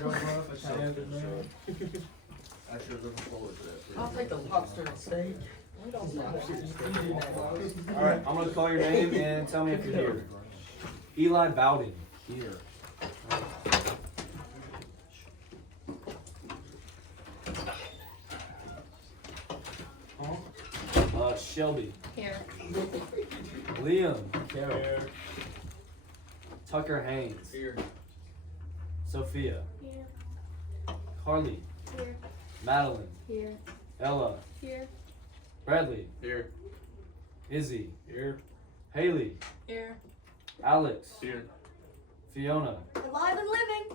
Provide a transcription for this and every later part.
Actually, looking forward to that. I'll take the lobster and steak. All right, I'm gonna call your name and tell me if you're here. Eli Bowden. Here. Shelby. Here. Liam Carroll. Tucker Haynes. Here. Sophia. Here. Carly. Here. Madeline. Here. Ella. Here. Bradley. Here. Izzy. Here. Haley. Here. Alex. Here. Fiona. Alive and living.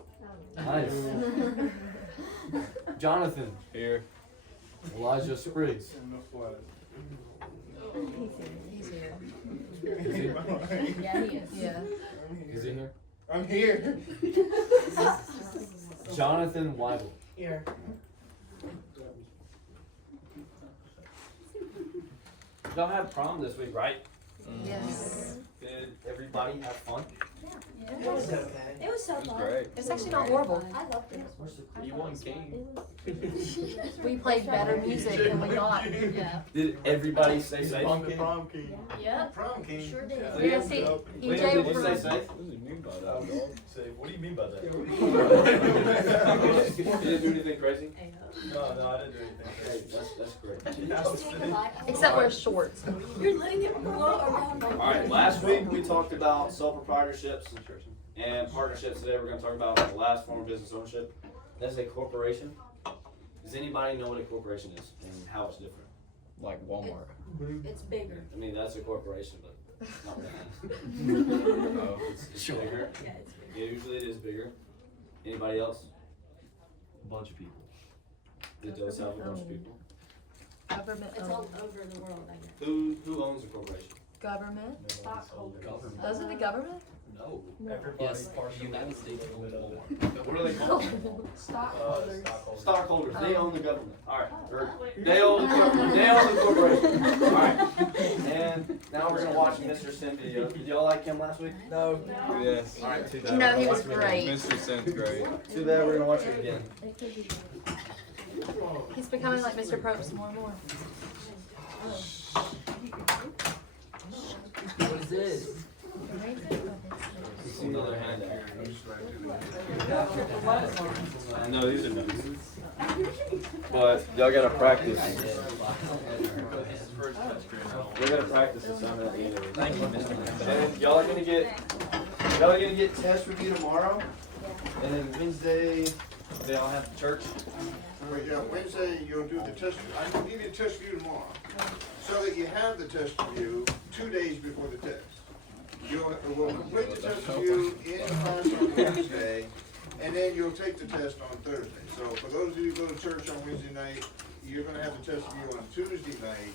Nice. Jonathan. Here. Elijah Spriggs. He's here. Is he, Yeah, he is. Yeah. is he here? I'm here. Jonathan Weibel. Here. Y'all had prom this week, right? Yes. Did everybody have fun? It was okay. It was so fun. Great. It's actually not horrible. I loved it. You won king. We played better music than we thought. Yeah. Did everybody stay safe? Prom king. Yep. Prom king. Sure did. Liam? Yeah, see, Liam, EJ did you for stay safe? What do you mean by that, dog? Say, what do you mean by that? You didn't do anything crazy? No, I didn't do anything. That's great. except wear shorts. You're letting it blow around like Alright, last week we talked about sole proprietorships and partnerships. Today we're going to talk about the last form of business ownership. That's a corporation. Does anybody know what a corporation is and how it's different? Like Walmart. it's bigger. I mean, that's a corporation, but not that. Oh, It's bigger. Yeah, it's bigger. Yeah, usually it is bigger. Anybody else? a bunch of people. It does have a bunch of people. Government It's all owned. over the world, I guess. Who owns a corporation? Government? Stockholders. Doesn't the government? No. Yes, the United States owns Walmart. What are they called? Stockholders. Stockholders. They own the government. Alright. They own the corporation. Alright. And now we're gonna watch Mr. Sin video. Did y'all like him last week? No. Yes. Alright, too bad. You know, he was Watch him great. again. Mr. Sin's great. Too bad we're gonna watch it again. He's becoming like Mr. Probst more and more. What is this? See another hand there. No, these are nice. But y'all gotta practice. We're gonna practice this on at the end of it. Thank you, Mr. And y'all are gonna get test review tomorrow. And then Wednesday, they all have church. Well, yeah, Wednesday you'll do the test, I'm gonna give you a test review tomorrow, so that you have the test review 2 days before the test. We'll complete the test review in class on Wednesday, and then you'll take the test on Thursday. So for those of you who go to church on Wednesday night, you're gonna have the test review on Tuesday night,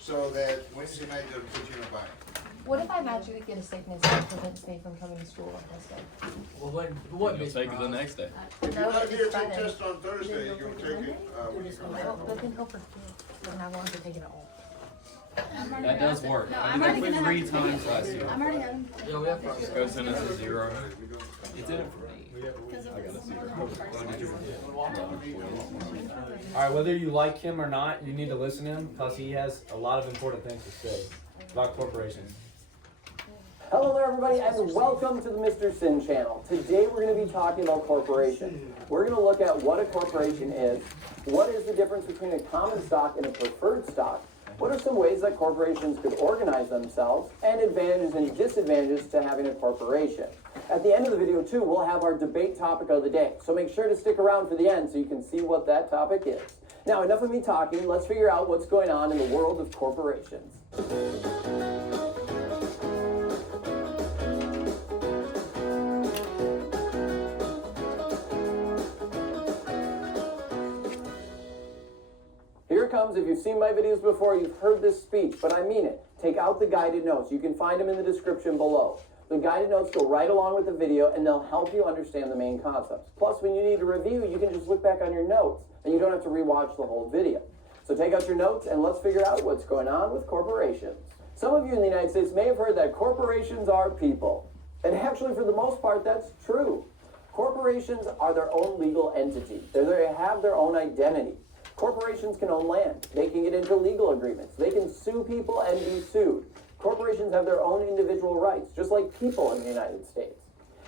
so that Wednesday night doesn't put you in a bind. What if I magically get a sickness that prevents me from coming to school on Thursday? Well, what You'll take it the next day. If No, you're not it's here to take Friday. test on Thursday, you'll take it, when you come back. Well, but then he'll forget, and I won't have to take it all. That does work. No, I I'm did already that gonna 3 have to times take it. last year. I'm already having. Yeah, we have Friday. Just go send us a 0. It did it for me. Because I got a 0. Alright, whether you like him or not, you need to listen to him because he has a lot of important things to say about corporations. Hello there everybody and welcome to the Mr. Sin channel. Today we're going to be talking about corporations. We're going to look at what a corporation is, what is the difference between a common stock and a preferred stock, what are some ways that corporations could organize themselves, and advantages and disadvantages to having a corporation. At the end of the video too, we'll have our debate topic of the day, so make sure to stick around for the end so you can see what that topic is. Now enough of me talking, let's figure out what's going on in the world of corporations. Here it comes. If you've seen my videos before, you've heard this speech, but I mean it. Take out the guided notes. You can find them in the description below. The guided notes go right along with the video, and they'll help you understand the main concepts. Plus, when you need a review, you can just look back on your notes, and you don't have to rewatch the whole video. So take out your notes, and let's figure out what's going on with corporations. Some of you in the United States may have heard that corporations are people. And actually, for the most part, that's true. Corporations are their own legal entity. They have their own identity. Corporations can own land. They can get into legal agreements. They can sue people and be sued. Corporations have their own individual rights, just like people in the United States.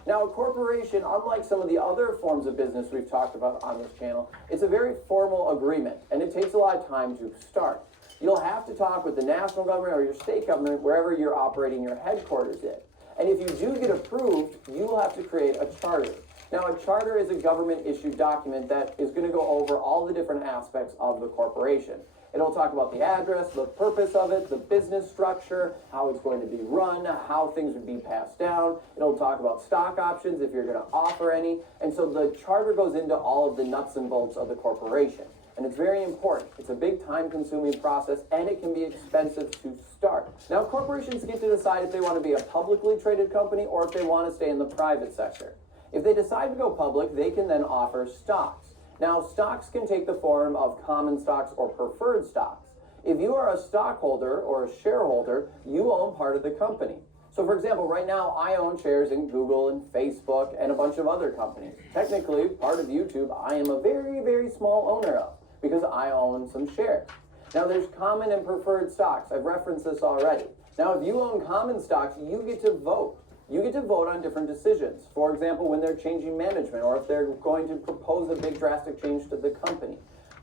Now, a corporation, unlike some of the other forms of business we've talked about on this channel, it's a very formal agreement, and it takes a lot of time to start. You'll have to talk with the national government or your state government, wherever you're operating your headquarters in. And if you do get approved, you will have to create a charter. Now, a charter is a government-issued document that is going to go over all the different aspects of the corporation. It'll talk about the address, the purpose of it, the business structure, how it's going to be run, how things would be passed down. It'll talk about stock options if you're going to offer any. And so the charter goes into all of the nuts and bolts of the corporation. And it's very important. It's a big time-consuming process, and it can be expensive to start. Now, corporations get to decide if they want to be a publicly traded company or if they want to stay in the private sector. If they decide to go public, they can then offer stocks. Now, stocks can take the form of common stocks or preferred stocks. If you are a stockholder or a shareholder, you own part of the company. So, for example, right now, I own shares in Google and Facebook and a bunch of other companies. Technically, part of YouTube, I am a very, very small owner of because I own some shares. Now, there's common and preferred stocks. I've referenced this already. Now, if you own common stocks, you get to vote. You get to vote on different decisions. For example, when they're changing management or if they're going to propose a big drastic change to the company.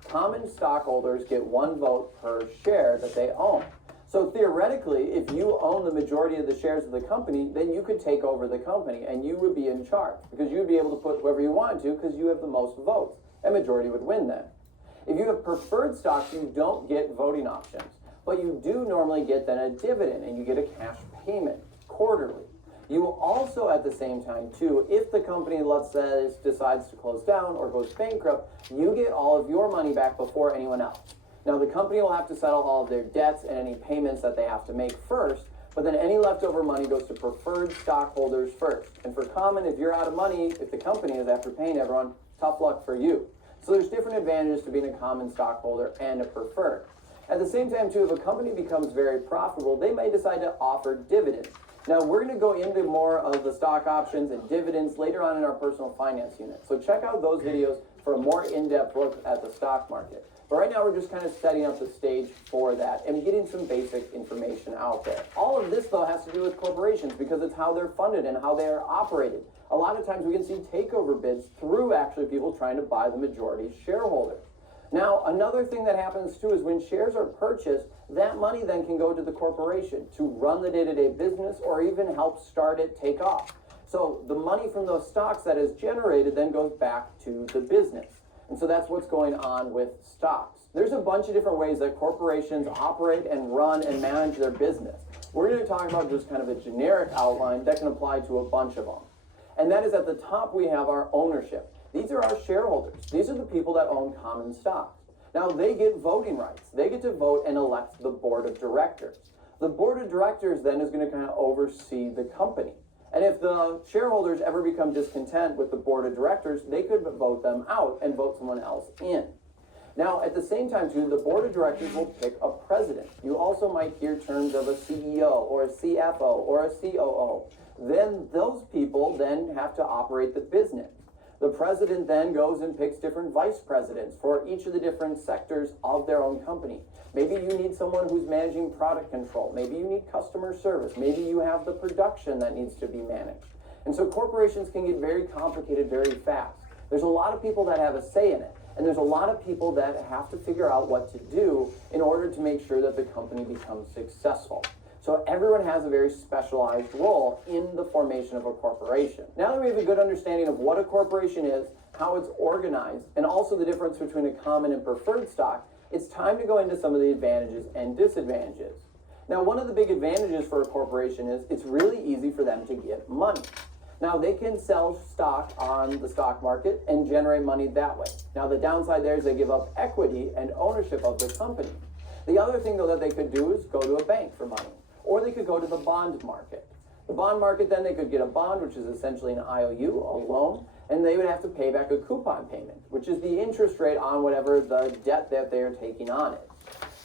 Common stockholders get one vote per share that they own. So theoretically, if you own the majority of the shares of the company, then you could take over the company and you would be in charge because you would be able to put whoever you wanted to because you have the most votes. A majority would win then. If you have preferred stocks, you don't get voting options, but you do normally get then a dividend and you get a cash payment quarterly. You will also, at the same time, too, if the company, let's say, decides to close down or goes bankrupt, you get all of your money back before anyone else. Now, the company will have to settle all of their debts and any payments that they have to make first, but then any leftover money goes to preferred stockholders first. And for common, if you're out of money, if the company is after paying everyone, tough luck for you. So there's different advantages to being a common stockholder and a preferred. At the same time, too, if a company becomes very profitable, they may decide to offer dividends. Now, we're going to go into more of the stock options and dividends later on in our personal finance unit. So check out those videos for a more in-depth look at the stock market. But right now, we're just kind of setting up the stage for that and getting some basic information out there. All of this, though, has to do with corporations because it's how they're funded and how they are operated. A lot of times we can see takeover bids through actually people trying to buy the majority shareholder. Now, another thing that happens too is when shares are purchased, that money then can go to the corporation to run the day-to-day business or even help start it take off. So the money from those stocks that is generated then goes back to the business. And so that's what's going on with stocks. There's a bunch of different ways that corporations operate and run and manage their business. We're going to talk about just kind of a generic outline that can apply to a bunch of them. And that is at the top we have our ownership. These are our shareholders. These are the people that own common stocks. Now, they get voting rights. They get to vote and elect the board of directors. The board of directors then is going to kind of oversee the company. And if the shareholders ever become discontent with the board of directors, they could vote them out and vote someone else in. Now, at the same time, too, the board of directors will pick a president. You also might hear terms of a CEO or a CFO or a COO. Then those people then have to operate the business. The president then goes and picks different vice presidents for each of the different sectors of their own company. Maybe you need someone who's managing product control. Maybe you need customer service. Maybe you have the production that needs to be managed. And so corporations can get very complicated very fast. There's a lot of people that have a say in it. And there's a lot of people that have to figure out what to do in order to make sure that the company becomes successful. So everyone has a very specialized role in the formation of a corporation. Now that we have a good understanding of what a corporation is, how it's organized, and also the difference between a common and preferred stock, it's time to go into some of the advantages and disadvantages. Now, one of the big advantages for a corporation is it's really easy for them to get money. Now, they can sell stock on the stock market and generate money that way. Now, the downside there is they give up equity and ownership of the company. The other thing, though, that they could do is go to a bank for money. Or they could go to the bond market. The bond market, then they could get a bond, which is essentially an IOU, a loan, and they would have to pay back a coupon payment, which is the interest rate on whatever the debt that they are taking on it.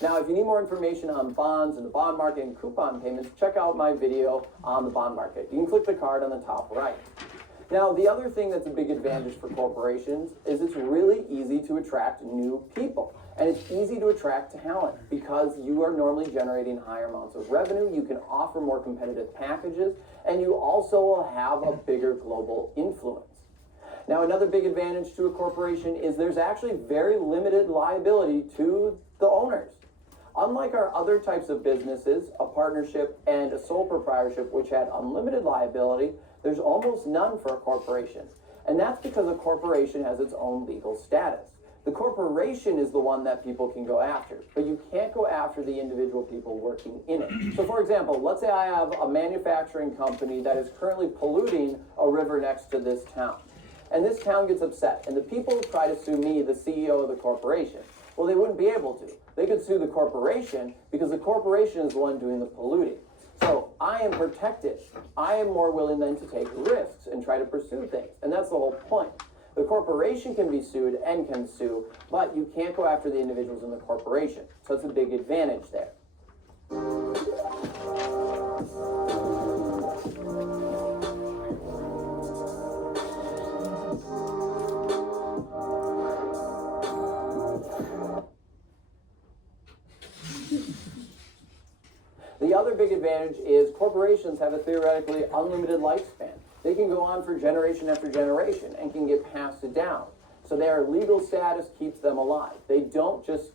Now, if you need more information on bonds and the bond market and coupon payments, check out my video on the bond market. You can click the card on the top right. Now, the other thing that's a big advantage for corporations is it's really easy to attract new people. And it's easy to attract talent because you are normally generating higher amounts of revenue, you can offer more competitive packages, and you also will have a bigger global influence. Now, another big advantage to a corporation is there's actually very limited liability to the owners. Unlike our other types of businesses, a partnership and a sole proprietorship, which had unlimited liability, there's almost none for a corporation. And that's because a corporation has its own legal status. The corporation is the one that people can go after, but you can't go after the individual people working in it. So for example, let's say I have a manufacturing company that is currently polluting a river next to this town. And this town gets upset, and the people try to sue me, the CEO of the corporation. Well, they wouldn't be able to. They could sue the corporation because the corporation is the one doing the polluting. So I am protected. I am more willing then to take risks and try to pursue things. And that's the whole point. The corporation can be sued and can sue, but you can't go after the individuals in the corporation. So it's a big advantage there. The other big advantage is corporations have a theoretically unlimited lifespan. They can go on for generation after generation and can get passed down. So their legal status keeps them alive. They don't just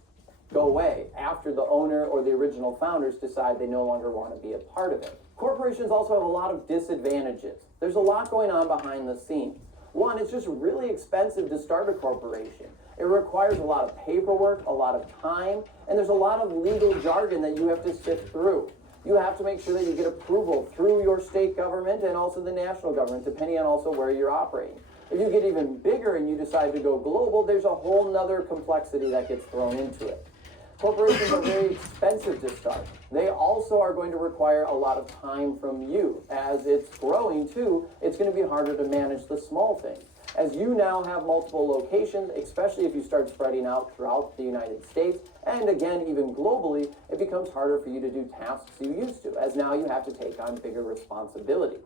go away after the owner or the original founders decide they no longer want to be a part of it. Corporations also have a lot of disadvantages. There's a lot going on behind the scenes. One, it's just really expensive to start a corporation. It requires a lot of paperwork, a lot of time, and there's a lot of legal jargon that you have to sift through. You have to make sure that you get approval through your state government and also the national government, depending on also where you're operating. If you get even bigger and you decide to go global, there's a whole nother complexity that gets thrown into it. Corporations are very expensive to start. They also are going to require a lot of time from you. As it's growing too, it's going to be harder to manage the small things. As you now have multiple locations, especially if you start spreading out throughout the United States, and again, even globally, it becomes harder for you to do tasks you used to, as now you have to take on bigger responsibilities.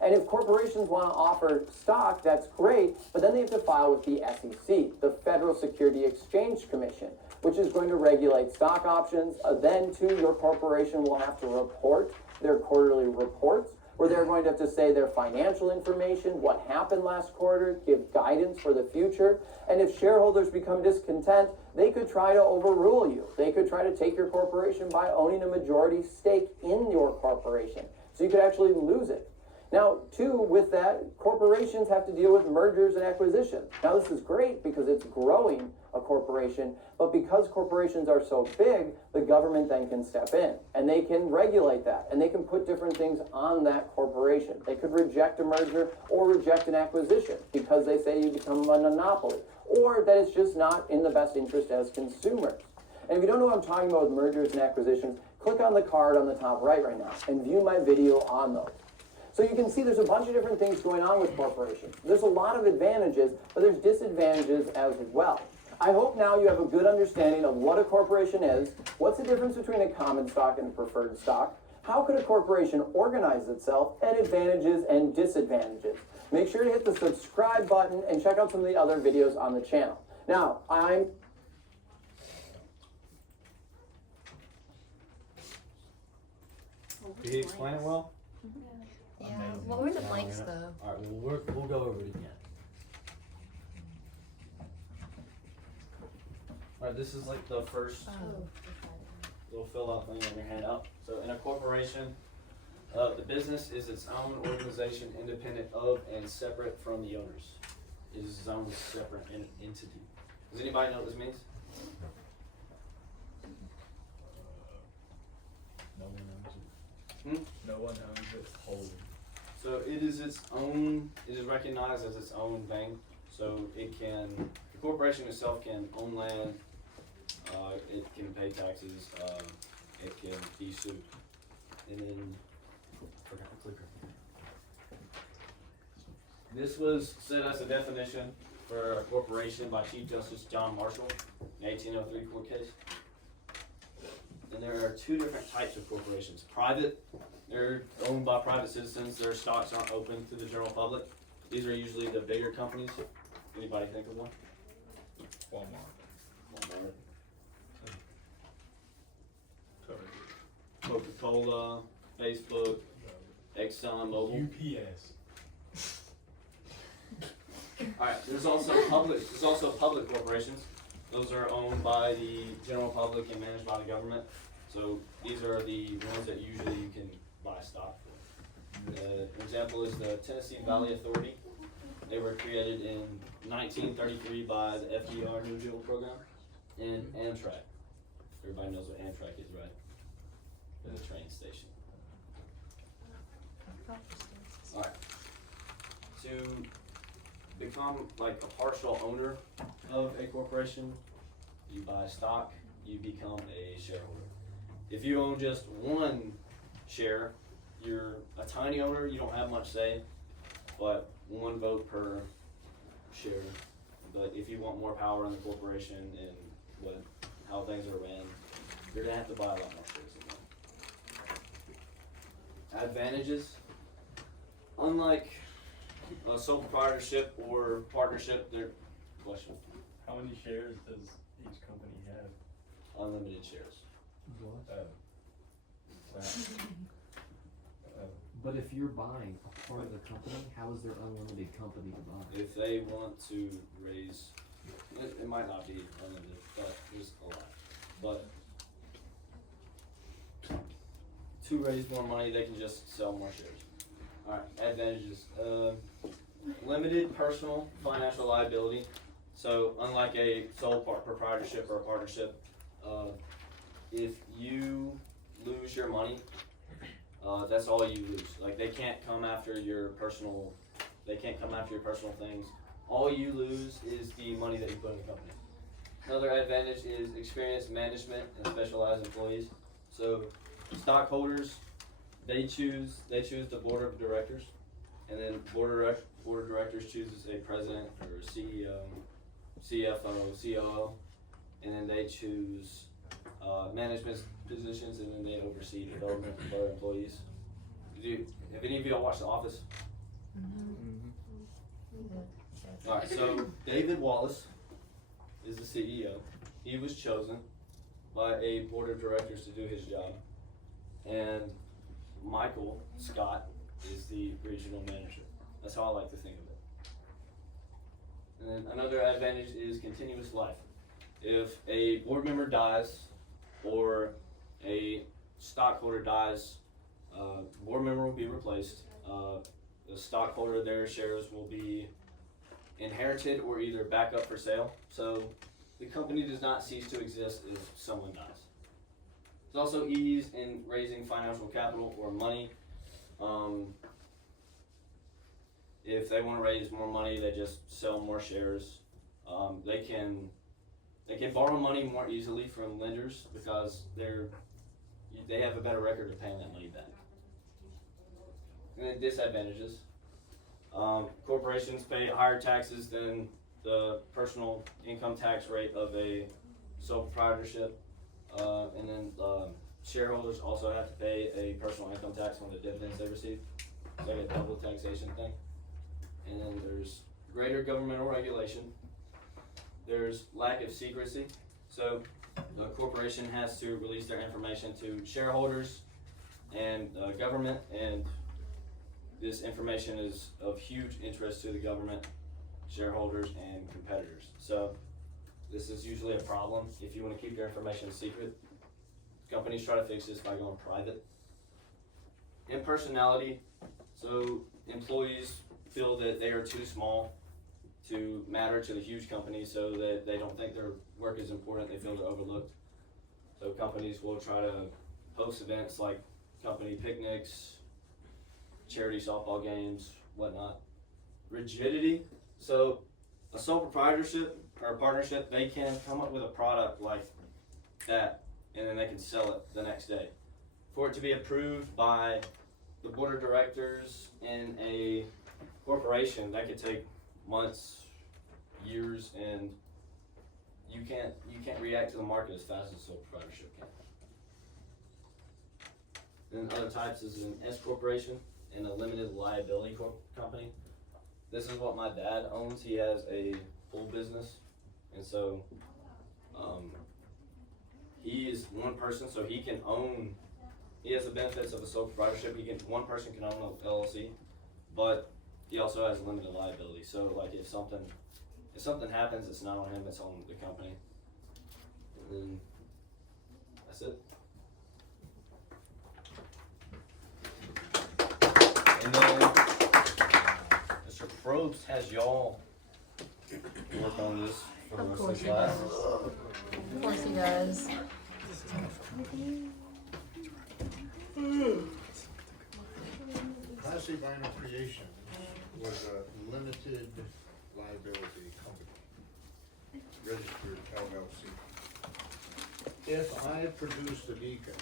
And if corporations want to offer stock, that's great, but then they have to file with the SEC, the Federal Security Exchange Commission, which is going to regulate stock options. Then too, your corporation will have to report their quarterly reports, where they're going to have to say their financial information, what happened last quarter, give guidance for the future. And if shareholders become discontent, they could try to overrule you. They could try to take your corporation by owning a majority stake in your corporation. So you could actually lose it. Now, too, with that, corporations have to deal with mergers and acquisitions. Now, this is great because it's growing a corporation, but because corporations are so big, the government then can step in and they can regulate that and they can put different things on that corporation. They could reject a merger or reject an acquisition because they say you become a monopoly or that it's just not in the best interest as consumers. And if you don't know what I'm talking about with mergers and acquisitions, click on the card on the top right now and view my video on those. So you can see there's a bunch of different things going on with corporations. There's a lot of advantages, but there's disadvantages as well. I hope now you have a good understanding of what a corporation is, what's the difference between a common stock and a preferred stock, how could a corporation organize itself, and advantages and disadvantages. Make sure to hit the subscribe button and check out some of the other videos on the channel. Now, Did he explain it well? Yeah, what were the blanks though? Alright, we'll go over it again. Alright, this is like the first little fill out thing on your handout. So in a corporation, the business is its own organization, independent of and separate from the owners. It is its own separate entity. Does anybody know what this means? No one owns it. Hmm? No one owns it wholly. So it is its own, it is recognized as its own thing. So it can, the corporation itself can own land, it can pay taxes, it can be sued. And then, forgot the clicker. This was set as a definition for a corporation by Chief Justice John Marshall in 1803 court case. And there are two different types of corporations. Private, they're owned by private citizens, their stocks aren't open to the general public. These are usually the bigger companies. Anybody think of one? Walmart. Coca-Cola, Facebook, ExxonMobil. UPS. Alright, there's also public corporations. Those are owned by the general public and managed by the government. So these are the ones that usually you can buy stock for. An example is the Tennessee Valley Authority. They were created in 1933 by the FDR New Deal program, and Amtrak. Everybody knows what Amtrak is, right? For the train station. Alright. To become like a partial owner of a corporation, you buy stock, you become a shareholder. If you own just one share, you're a tiny owner, you don't have much say, but one vote per share. But if you want more power in the corporation and how things are ran, you're gonna have to buy a lot more shares than that. Advantages, unlike a sole proprietorship or partnership, question, How many shares does each company have? unlimited shares. But if you're buying a part of the company, how is there unlimited company to buy? If they want to raise, it might not be unlimited, but there's a lot. But to raise more money, they can just sell more shares. Alright, advantages. Limited personal financial liability. So unlike a sole proprietorship or a partnership, if you lose your money, that's all you lose. Like they can't come after your personal things. All you lose is the money that you put in the company. Another advantage is experienced management and specialized employees. So stockholders, they choose the board of directors, and then board of directors chooses a president or a CEO, CFO, COO, and then they choose management positions, and then they oversee development of their employees. Have any of y'all watched The Office? Alright, so David Wallace is the CEO. He was chosen by a board of directors to do his job. And Michael Scott is the regional manager. That's how I like to think of it. And then another advantage is continuous life. If a board member dies or a stockholder dies, board member will be replaced. The stockholder, their shares will be inherited or either back up for sale. So the company does not cease to exist if someone dies. There's also ease in raising financial capital or money. If they want to raise more money, they just sell more shares. They can borrow money more easily from lenders because they have a better record of paying that money back. And then disadvantages. Corporations pay higher taxes than the personal income tax rate of a sole proprietorship. And then shareholders also have to pay a personal income tax on the dividends they receive. It's like a double taxation thing. And then there's greater governmental regulation. There's lack of secrecy. So the corporation has to release their information to shareholders and government, and this information is of huge interest to the government, shareholders, and competitors. So this is usually a problem if you want to keep your information secret. Companies try to fix this by going private. Impersonality. So employees feel that they are too small to matter to the huge companies, so that they don't think their work is important. They feel they're overlooked. So companies will try to host events like company picnics, charity softball games, whatnot. Rigidity. So a sole proprietorship or a partnership, they can come up with a product like that, and then they can sell it the next day. For it to be approved by the board of directors in a corporation, that could take months, years, and you can't react to the market as fast as a sole proprietorship can. Then other types is an S corporation and a limited liability company. this is what my dad owns. He has a full business, and so he is one person, so he can own. He has the benefits of a sole proprietorship. One person can own a LLC, but he also has limited liability. So like if something happens, it's not on him, it's on the company. And then that's it. And then Mr. Probst has y'all work on this for the Of rest course of he the class. does. Of course he does. Class A Vinyl Creations was a limited liability company, registered LLC. If I produced a beacon